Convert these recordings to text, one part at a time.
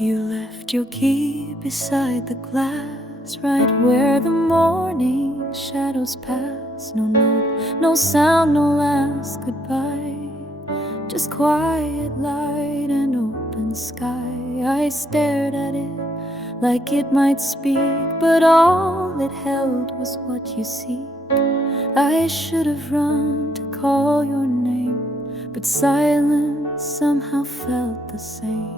You left your key beside the glass, right where the morning shadows pass. No note, no sound, no last goodbye, just quiet light and open sky. I stared at it like it might speak, but all it held was what you seek. I should have run to call your name, but silence somehow felt the same.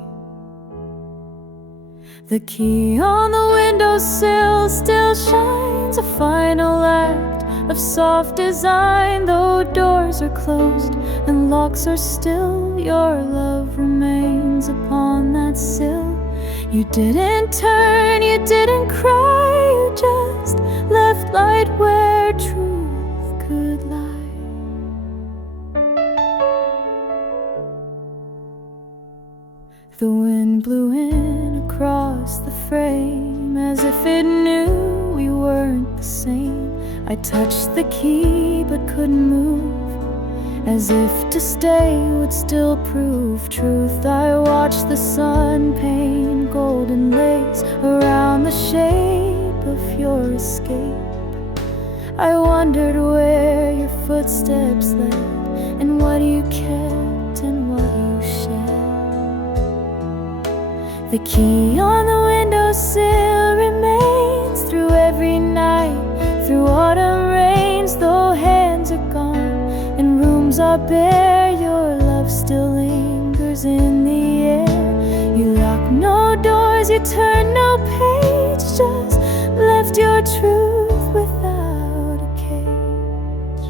The key on the windowsill still shines, a final act of soft design. Though doors are closed and locks are still, your love remains upon that sill. You didn't turn, you didn't cry, you just left light where truth could lie. The wind blew in across the frame, as if it knew we weren't the same. I touched the key but couldn't move, as if to stay would still prove truth. I watched the sun paint golden lace around the shape of your escape. I wondered where your footsteps led, and what you kept and what you shed. The key on the windowsill remains through every night, through autumn rains. Though hands are gone and rooms are bare, your love still lingers in the air. You lock no doors, you turn no page, just left your truth without a cage.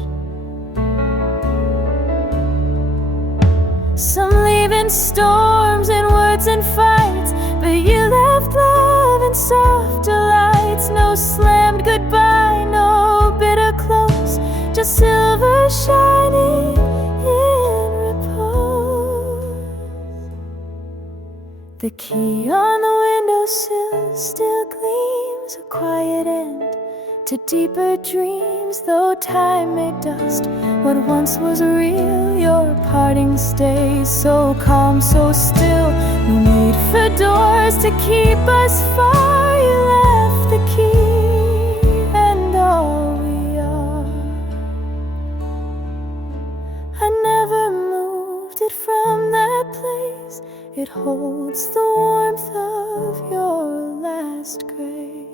Some leave in storms and words and fights, but you left love and soft delights. No slammed goodbye, no bitter close, just silver shining in repose. The key on the windowsill still gleams, a quiet end to deeper dreams. Though time may dust what once was real, your parting stays so calm, so still. No need for doors to keep us far. You left the key and all we are. I never moved it from that place. It holds the warmth of your last grace.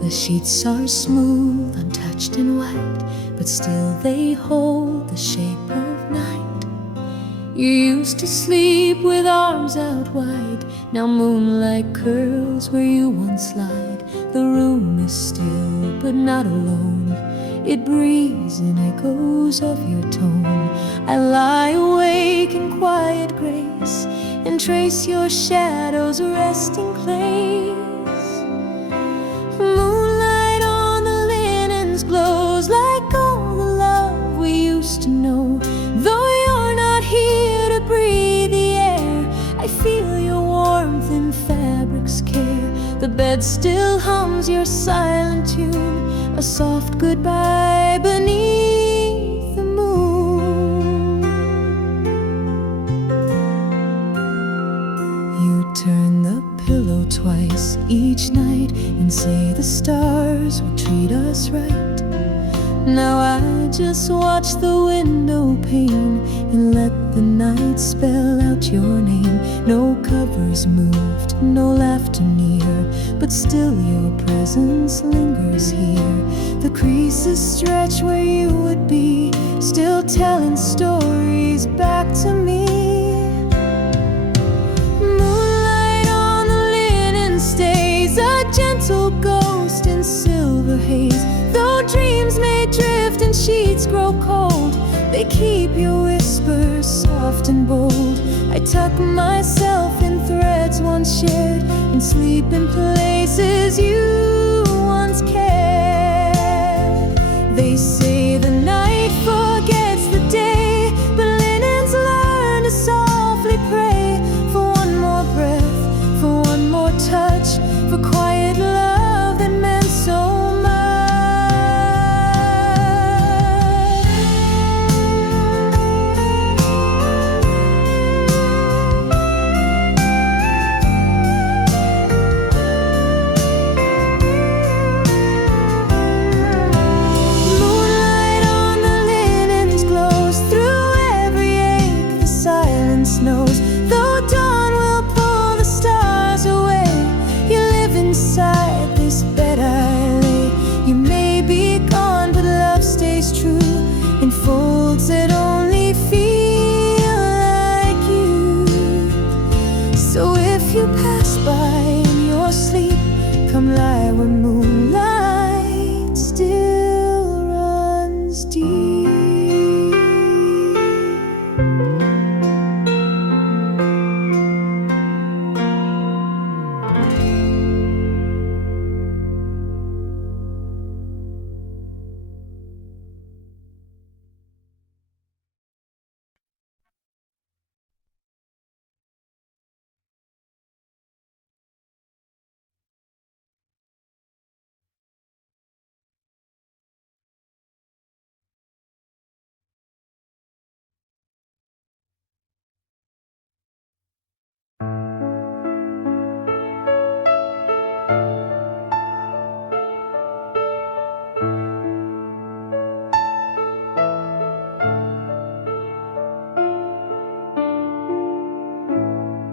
The sheets are smooth, untouched and white, but still they hold the shape of night. You used to sleep with arms out wide, now moonlight curls where you once lied. The room is still, but not alone. It breathes in echoes of your tone. I lie awake in quiet grace and trace your shadow's resting place. Moonlight on the linens glows like all the love we used to know. Though you're not here to breathe the air, I feel your warmth in fabric's care. The bed still hums your silent tune, a soft goodbye beneath the moon. You turn the pillow twice each night and say the stars will treat us right. Now I just watch the window pane and let the night spell out your name. No covers moved, no laughter near, but still your presence lingers here. The creases stretch where you would be, still telling stories back to me. Moonlight on the linen stays, a gentle ghost in silver haze. Though dreams may drift and sheets grow cold, they keep your whispers soft and bold. I tuck myself in thread hearts once shared, and sleep in places you once cared. They say the night forgets the day, but linens learn to softly pray for one more breath, for one more touch, for quiet love that meant so much. Moonlight on the linens glows through every ache the silence knows. Though dawn will pull the stars away, you live inside this bed I lay. You may be gone, but love stays true in folds that only feel like you. So if you pass by in your sleep, come lie where moonlight still runs deep.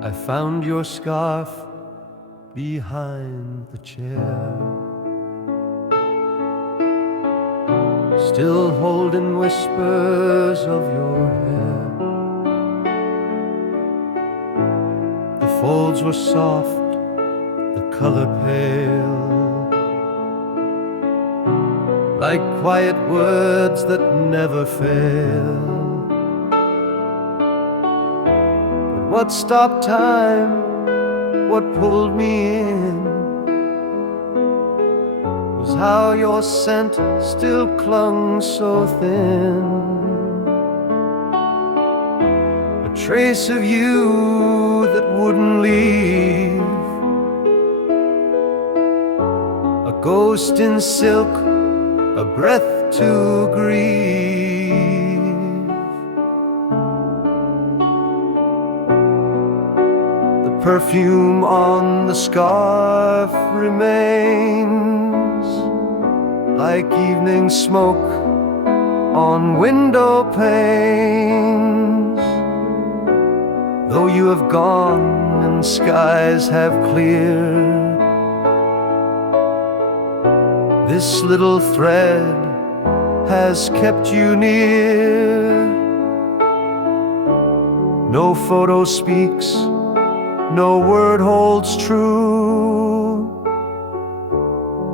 I found your scarf behind the chair, still holding whispers of your hair. The folds were soft, the color pale, like quiet words that never fail. What stopped time, what pulled me in, was how your scent still clung so thin. A trace of you that wouldn't leave, a ghost in silk, a breath to grieve. Perfume on the scarf remains, like evening smoke on window panes. Though you have gone and skies have cleared, this little thread has kept you near. No photo speaks, no word holds true,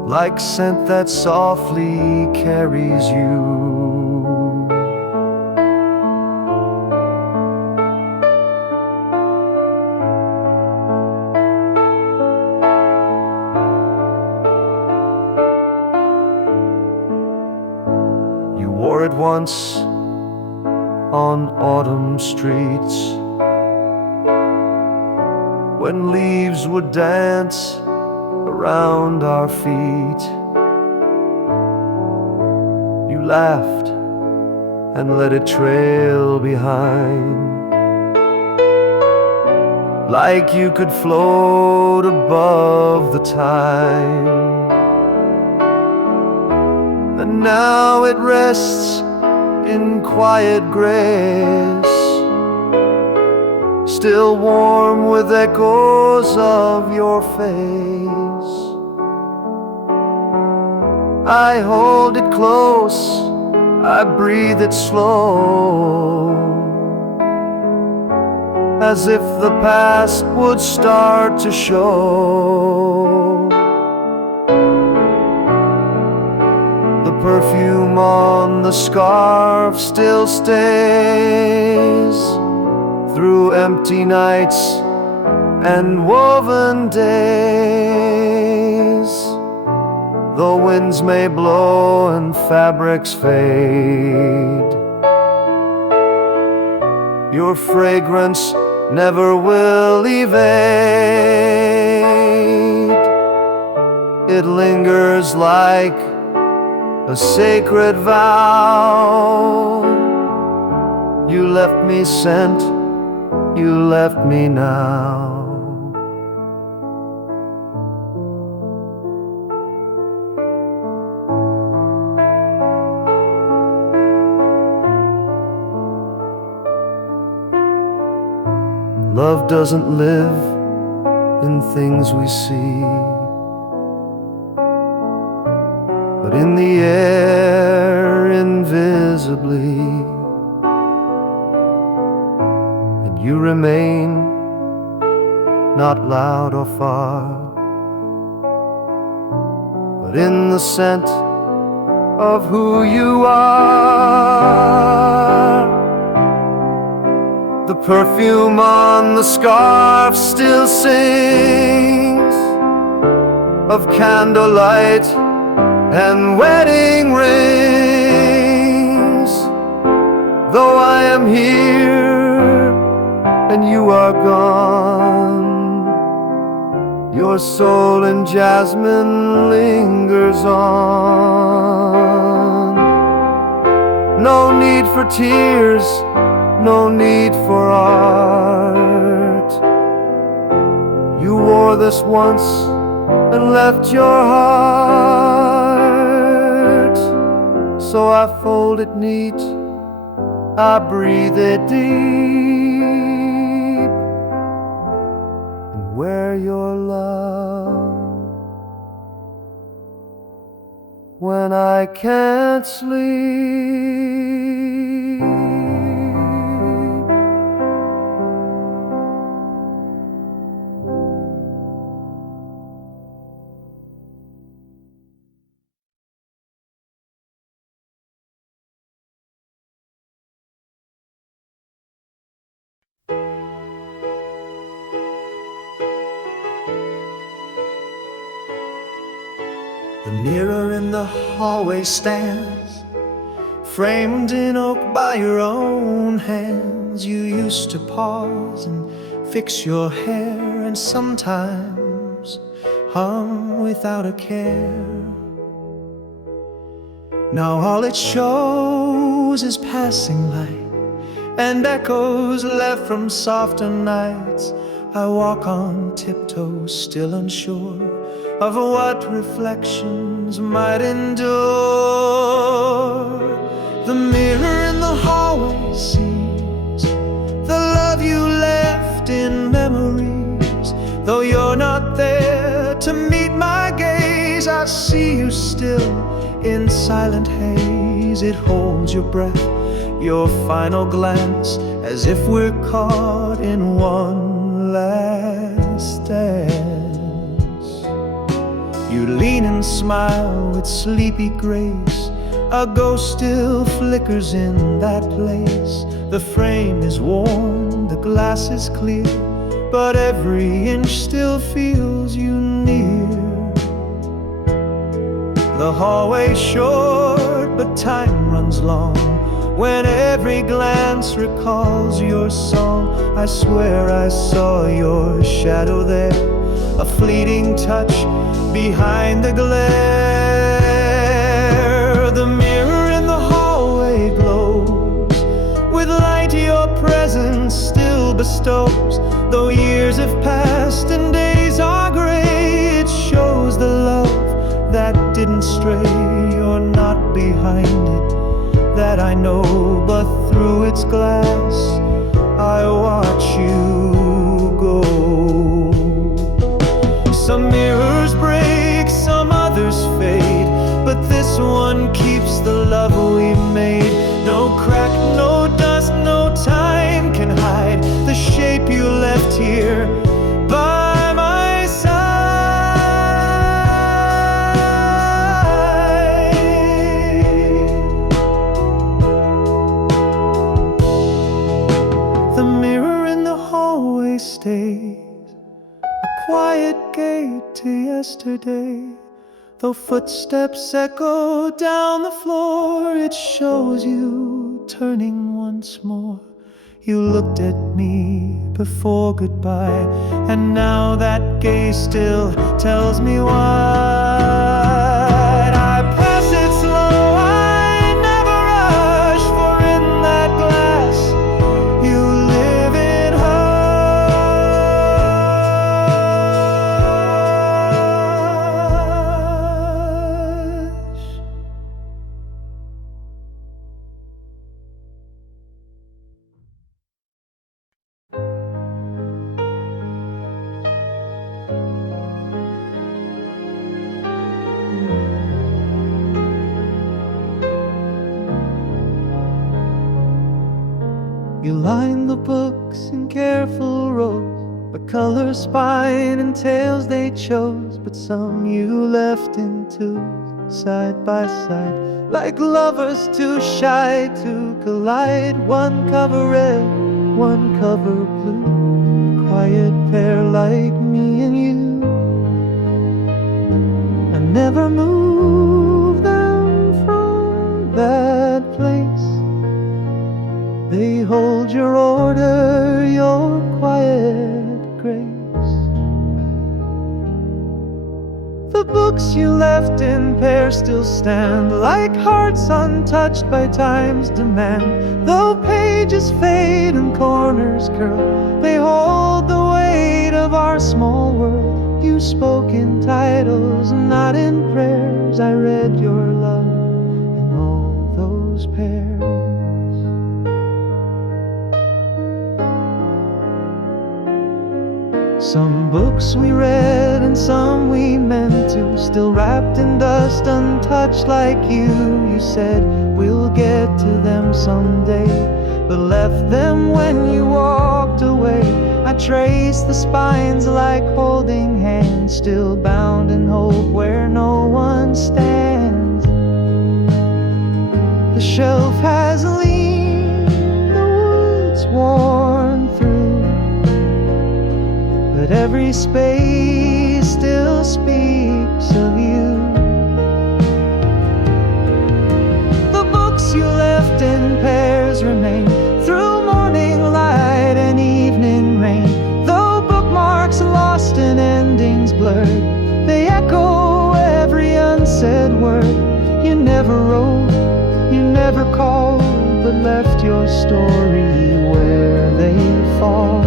like scent that softly carries you. You wore it once on autumn streets, when leaves would dance around our feet. You laughed and let it trail behind, like you could float above the time. And now it rests in quiet grace, still warm with echoes of your face. I hold it close, I breathe it slow, as if the past would start to show. The perfume on the scarf still stays through empty nights and woven days. Though winds may blow and fabrics fade, your fragrance never will evade. It lingers like a sacred vow. You left me scent, you left me now. Love doesn't live in things we see, but in the air invisibly. And you remain, not loud or far, but in the scent of who you are. The perfume on the scarf still sings of candlelight and wedding rings. Though I am here and you are gone, your soul in jasmine lingers on. No need for tears, no need for art. You wore this once and left your heart. So I fold it neat, I breathe it deep, and wear your love when I can't sleep. The mirror in the hallway stands, framed in oak by your own hands. You used to pause and fix your hair, and sometimes hum without a care. Now all it shows is passing light and echoes left from softer nights. I walk on tiptoes, still unsure of what reflections might endure. The mirror in the hallway sees the love you left in memories. Though you're not there to meet my gaze, I see you still in silent haze. It holds your breath, your final glance, as if we're caught in one last dance. You lean and smile with sleepy grace. A ghost still flickers in that place. The frame is worn, the glass is clear, but every inch still feels you near. The hallway's short, but time runs long when every glance recalls your song. I swear I saw your shadow there, a fleeting touch behind the glare. The mirror in the hallway glows with light your presence still bestows. Though years have passed and days are gray, it shows the love that didn't stray. You're not behind it, that I know, but through its glass I watch you go. Some mirrors break, some others fade, but this one keeps the love we made. No crack, no dust, no time can hide the shape you left here by my side. The mirror in the hallway stays, quiet gate to yesterday. Though footsteps echo down the floor, it shows you turning once more. You looked at me before goodbye, and now that gaze still tells me why. I pass it slow, I never rush, for in that glass you live in hush. You line the books in careful rows, a color spine and tales they chose, but some you left in twos, side by side, like lovers too shy to collide. One cover red, one cover blue, a quiet pair like me and you. I never move them from that place. They hold your order, your quiet grace. The books you left in pairs still stand, like hearts untouched by time's demand. Though pages fade and corners curl, they hold the weight of our small world. You spoke in titles, not in prayers. I read your love in all those pairs. Some books we read and some we meant to, still wrapped in dust, untouched like you. You said we'll get to them someday, but left them when you walked away. I traced the spines like holding hands, still bound in hope where no one stands. The shelf has leaned, the wood's worn through, but every space still speaks of you. The books you left in pairs remain through morning light and evening rain. Though bookmarks lost and endings blurred, they echo every unsaid word. You never wrote, you never called, but left your story where they fall.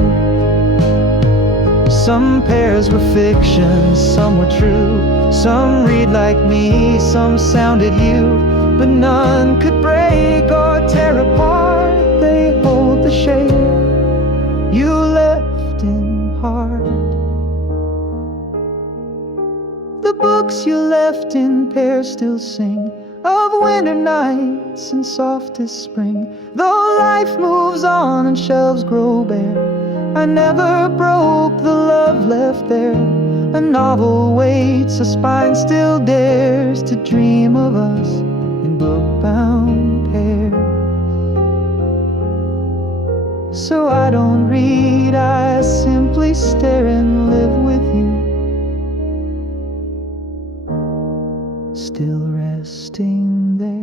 Some pairs were fiction, some were true. Some read like me, some sounded you, but none could break or tear apart. They hold the shape you left in heart. The books you left in pairs still sing of winter nights and softest spring. Though life moves on and shelves grow bare, I never broke the love left there. A novel waits, a spine still dares to dream of us in book-bound pairs. So I don't read, I simply stare and live with you, still resting there.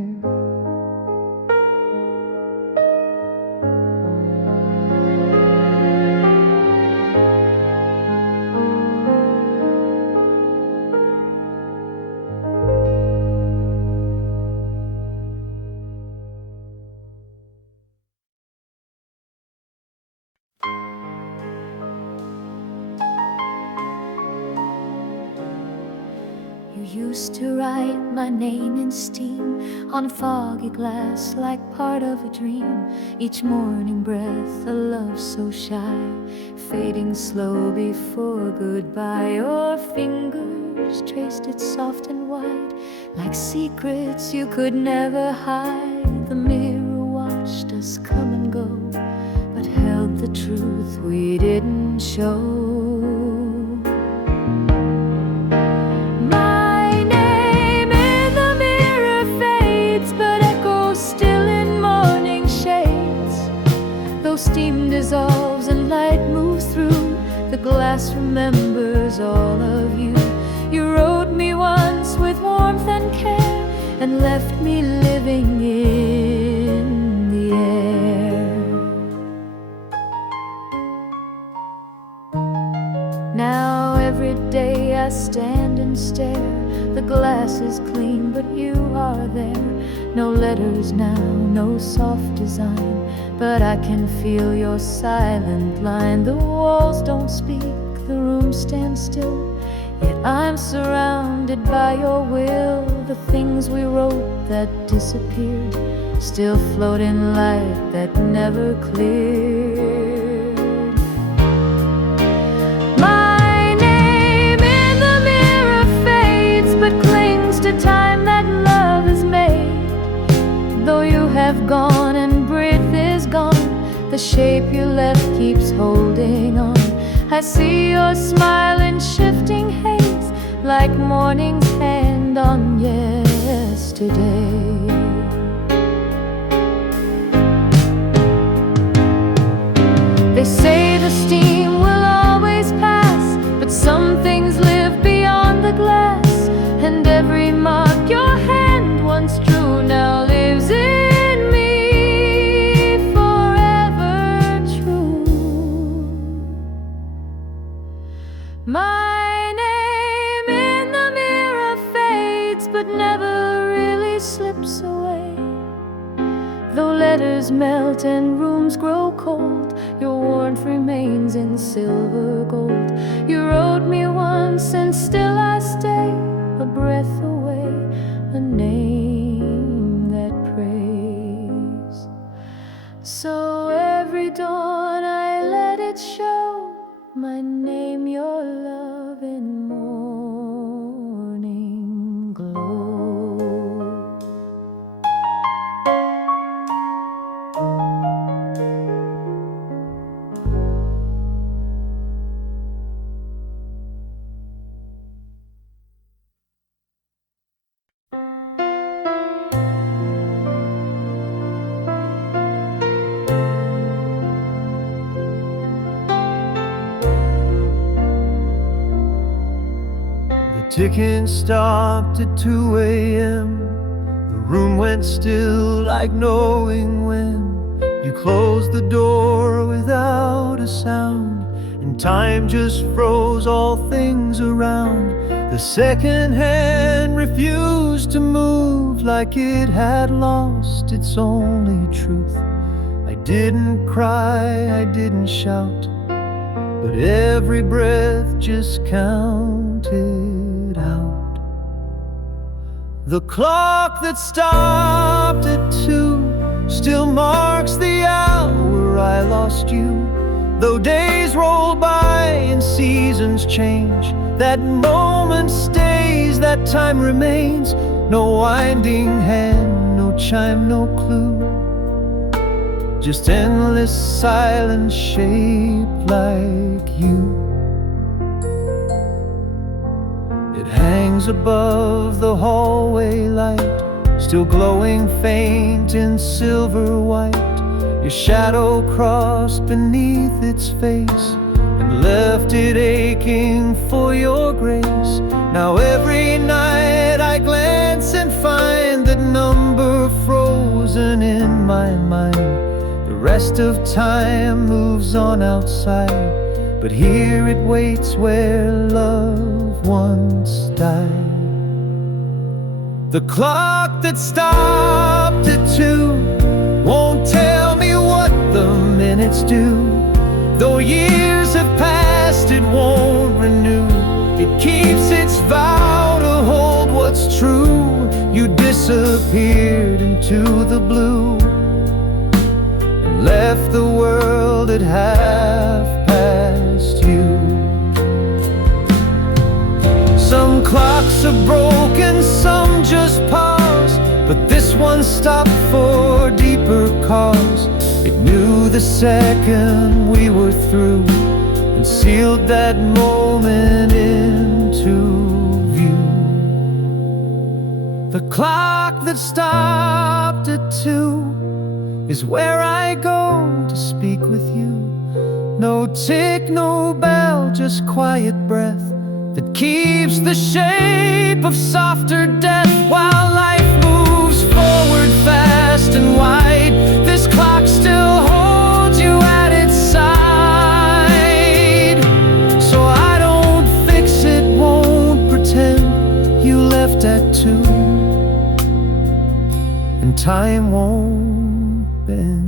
Used to write my name in steam on foggy glass like part of a dream. Each morning breath, a love so shy, fading slow before goodbye. Your fingers traced it soft and wide, like secrets you could never hide. The mirror watched us come and go, but held the truth we didn't show. Steam dissolves and light moves through. The glass remembers is all of you. You wrote me once with warmth and care, and left me living in the air. Now every day I stand and stare. The glass is clean, but you are there. No letters now, no soft design, but I can feel your silent line. The walls don't speak, the room stands still, yet I'm surrounded by your will. The things we wrote that disappeared still float in light that never cleared. My name in the mirror fades, but clings to time that love has made. Though you have gone and breath is gone, the shape you left keeps holding on. I see your smile in shifting haze, like morning's hand on yesterday. They say the steam will always pass, but some things live beyond the glass, and every mark your hand once drew now lives in me, forever true. My name in the mirror fades, but never really slips away. Though letters melt and rooms grow cold, your warmth remains in silver gold. You wrote me once and still I stay, a breath away, a name that prays. So every dawn I let it show, my name, your love in morning glow. Ticking stopped at 2 a.m. The room went still like knowing when. You closed the door without a sound, and time just froze all things around. The second hand refused to move, like it had lost its only truth. I didn't cry, I didn't shout, but every breath just counted out. The clock that stopped at 2 still marks the hour I lost you. Though days roll by and seasons change, that moment stays, that time remains. No winding hand, no chime, no clue, just endless silence shaped like you. It hangs above the hallway light, still glowing faint in silver white. Your shadow crossed beneath its face and left it aching for your grace. Now every night I glance and find that number frozen in my mind. The rest of time moves on outside, but here it waits where love once died. The clock that stopped at 2 won't tell me what the minutes do. Though years have passed, it won't renew. It keeps its vow to hold what's true. You disappeared into the blue and left the world at half past you. Some clocks are broken, some just pause, but this one stopped for deeper cause. It knew the second we were through and sealed that moment into view. The clock that stopped at 2 is where I go to speak with you. No tick, no bell, just quiet breath, that keeps the shape of softer death while life moves forward fast and wide. This clock still holds you at its side. So I don't fix it, won't pretend you left at 2, and time won't bend.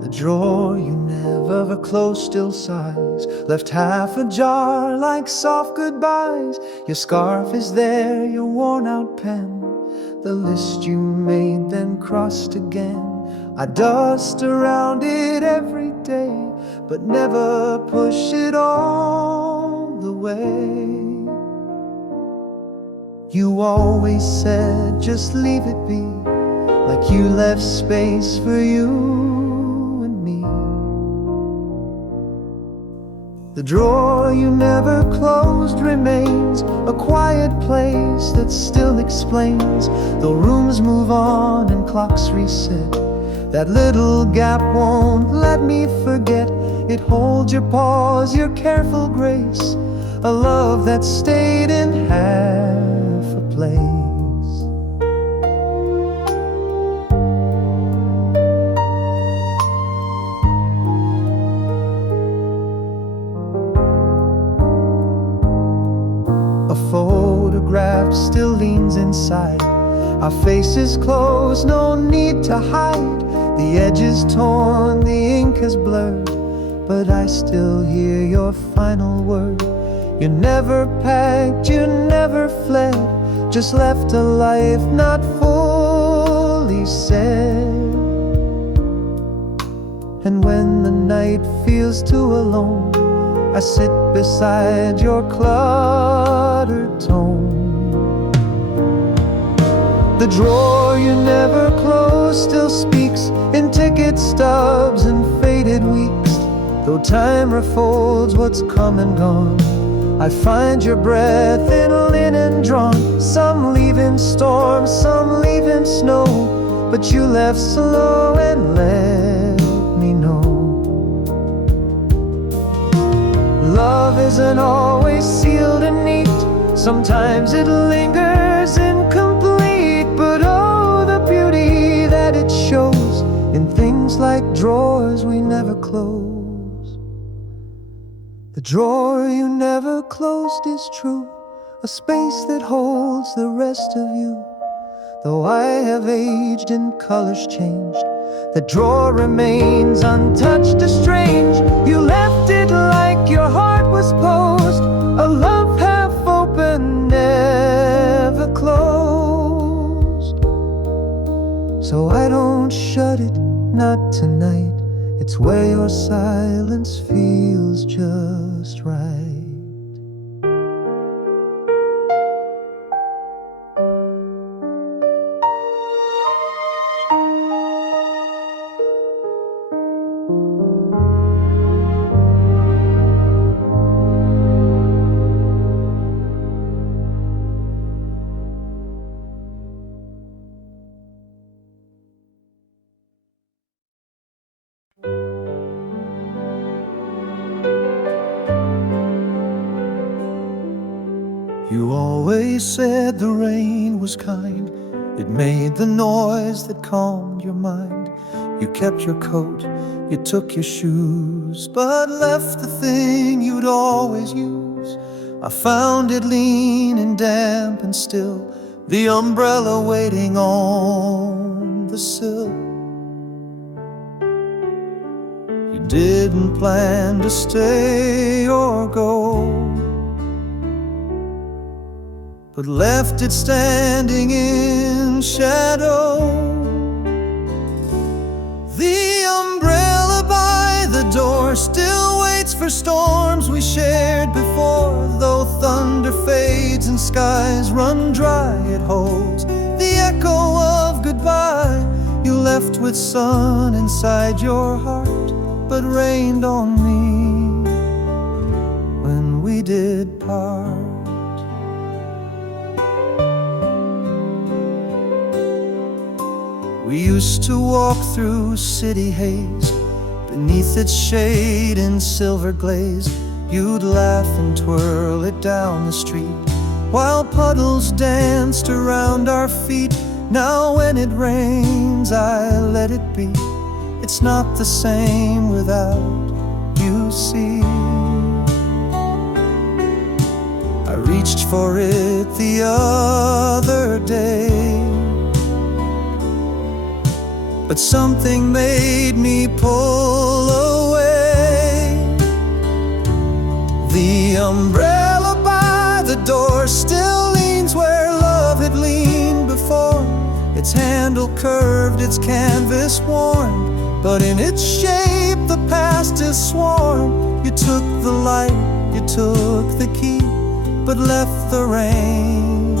The drawer you never closed still sighs, left half ajar like soft goodbyes. Your scarf is there, your worn out pen, the list you made then crossed again. I dust around it every day, but never push it all the way. You always said just leave it be, like you left space for you. The drawer you never closed remains a quiet place that still explains, though rooms move on and clocks reset. That little gap won't let me forget. It holds your pause, your careful grace, a love that stayed in half a place. A photograph still leans inside. Our faces close, no need to hide. The edge is torn, the ink is blurred, but I still hear your final word. You never packed, you never fled, just left a life not fully said. And when the night feels too alone, I sit beside your cluttered tome. The drawer you never closed still speaks in ticket stubs and faded weeks. Though time refolds what's come and gone, I find your breath in linen drawn. Some leave in storm, some leave in snow, but you left slow and let me know. Love isn't always sealed and neat. Sometimes it lingers incomplete, but oh, the beauty that it shows in things like drawers we never close. The drawer you never closed is true, a space that holds the rest of you. Though I have aged and colors changed, the drawer remains untouched, estranged. You left it like your heart was posed, a love half open, never closed. So I don't shut it, not tonight. It's where your silence feels just right. You always said the rain was kind. It made the noise that calmed your mind. You kept your coat, you took your shoes, but left the thing you'd always use. I found it lean and damp and still, the umbrella waiting on the sill. You didn't plan to stay or go, but left it standing in shadow. The umbrella by the door door still waits for storms we shared before. Though thunder fades and skies run dry, it holds the echo of goodbye. You left with sun inside your heart, but rained on me when we did part. We used to walk through city haze, beneath its shade in silver glaze. You'd laugh and twirl it down the street, while puddles danced around our feet. Now when it rains, I let it be. It's not the same without you, see. I reached for it the other day, but something made me pull away. The umbrella by the door still leans where love had leaned before. Its handle curved, its canvas worn, but in its shape the past is sworn. You took the light, you took the key, but left the rain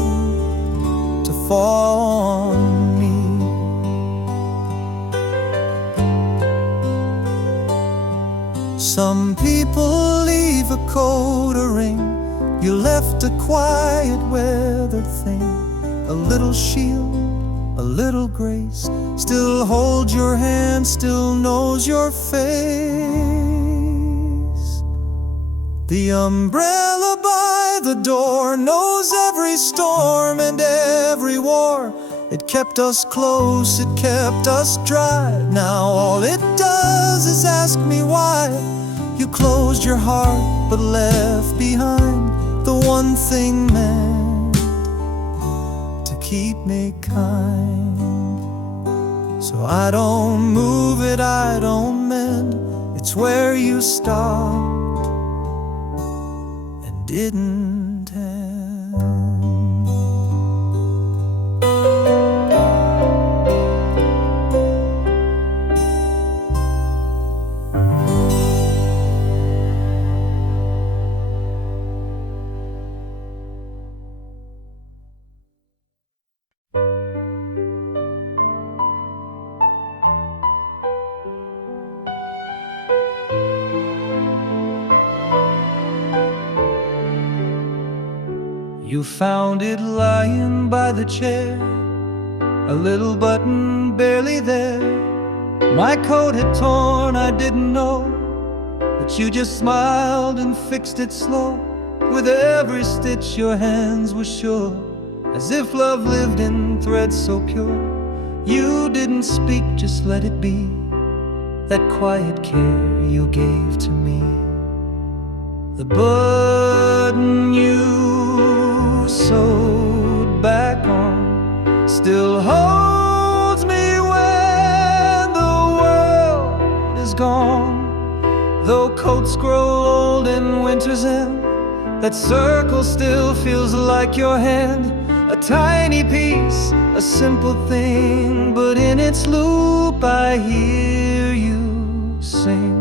to fall on me. Some people leave a coat, a ring. You left a quiet weathered thing, a little shield, a little grace. Still holds your hand, still knows your face. The umbrella by the door knows every storm and every war. It kept us close, it kept us dry. Now all it does is ask me why. You closed your heart but left behind the one thing meant to keep me kind. So I don't move it, I don't mend. It's where you stopped and didn't end. You found it lying by the chair, a little button barely there. My coat had torn, I didn't know, but you just smiled and fixed it slow. With every stitch your hands were sure, as if love lived in threads so pure. You didn't speak, just let it be, that quiet care you gave to me. The button you sewed back on still holds me when the world is gone. Though coats grow old and winters end, that circle still feels like your hand. A tiny piece, a simple thing, but in its loop I hear you sing.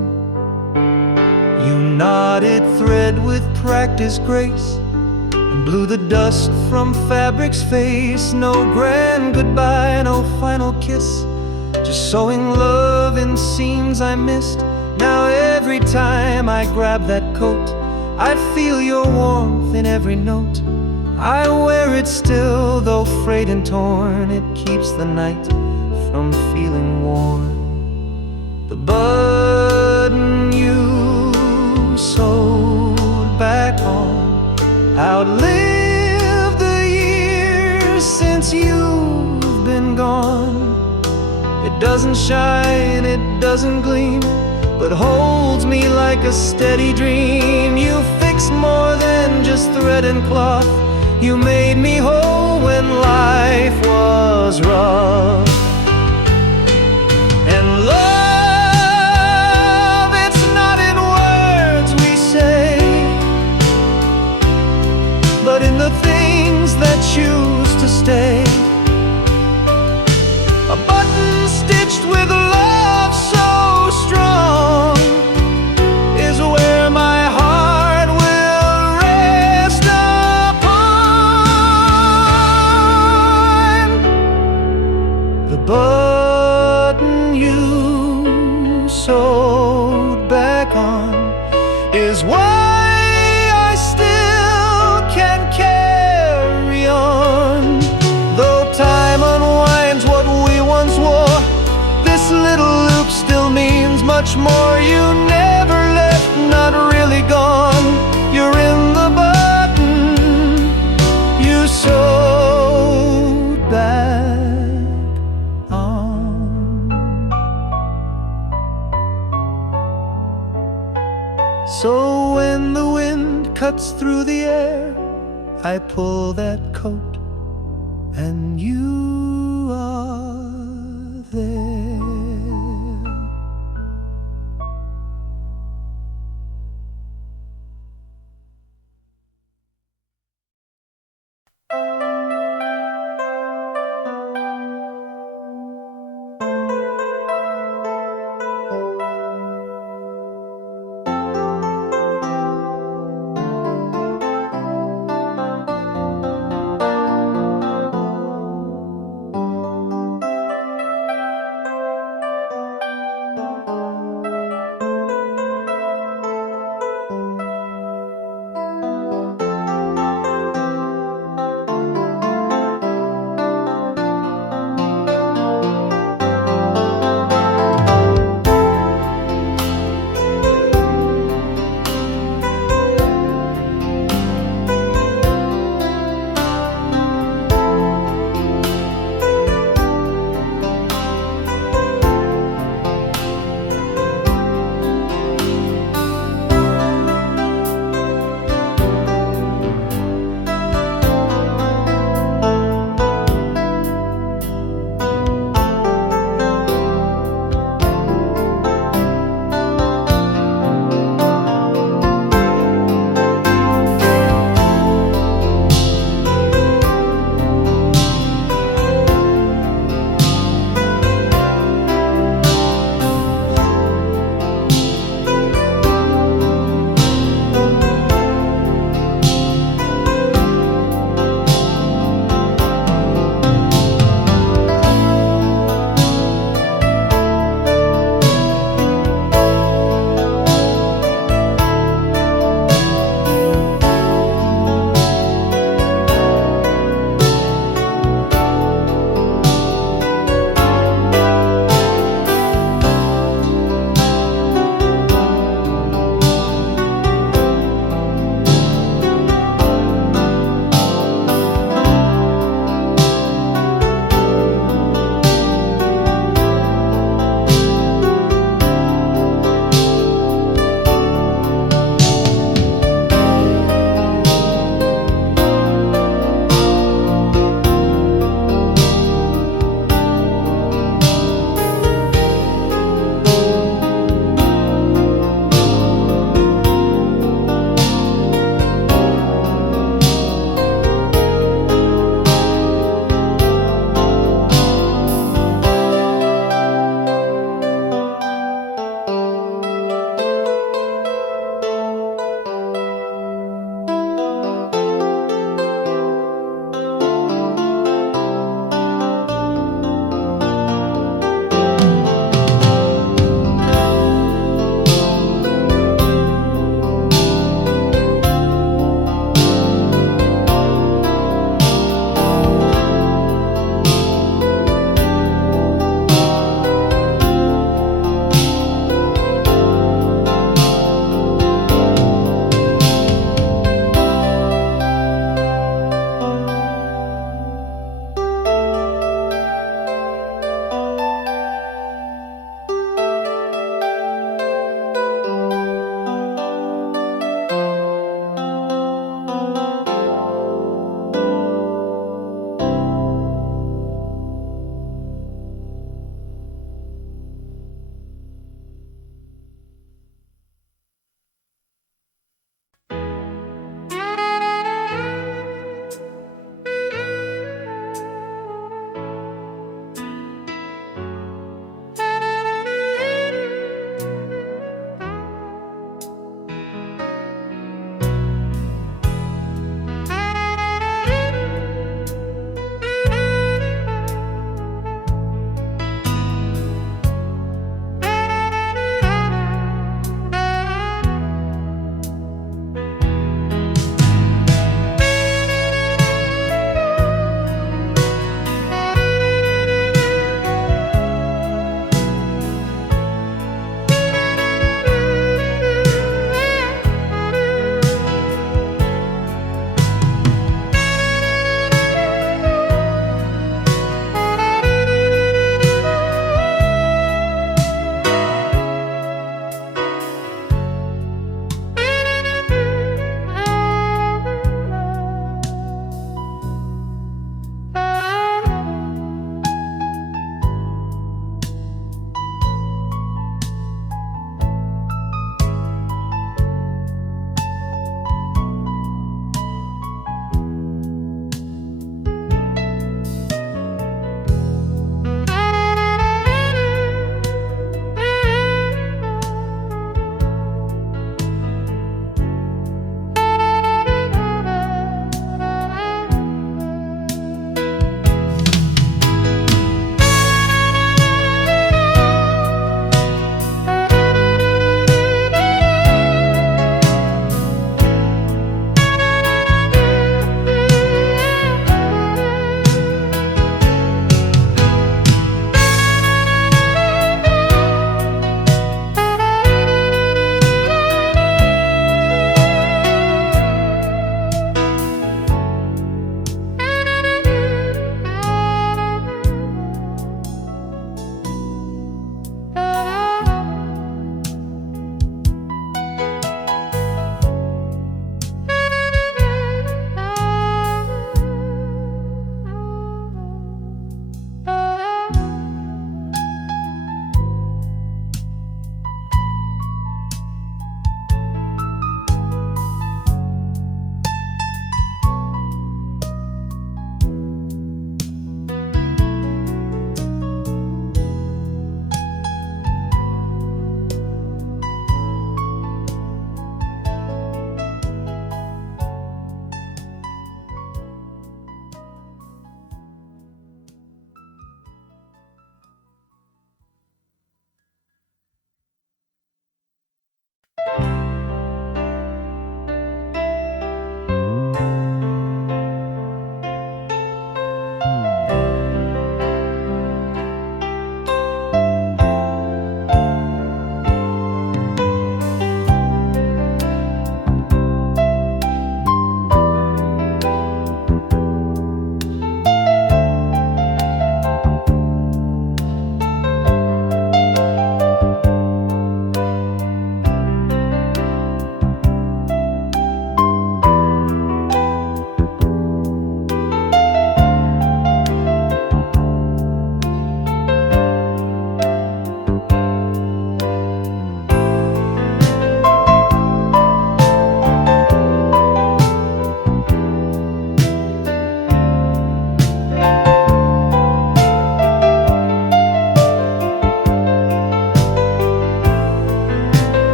You knotted thread with practiced grace and blew the dust from fabric's face. No grand goodbye, no final kiss, just sewing love in seams I missed. Now every time I grab that coat, I feel your warmth in every note. I wear it still, though frayed and torn. It keeps the night from feeling worn. The button you sewed back on outlived the years since you've been gone. It doesn't shine, it doesn't gleam, but holds me like a steady dream. You fixed more than just thread and cloth. You made me whole when life was rough. And love, it's not in words we say, but in the things that choose to stay. A button stitched with love so strong, on is why I still can carry on. Though time unwinds what we once wore, this little loop still means much more. You never left, not really gone. You're in the button you sewed back on. So when the wind cuts through the air, I pull that coat and you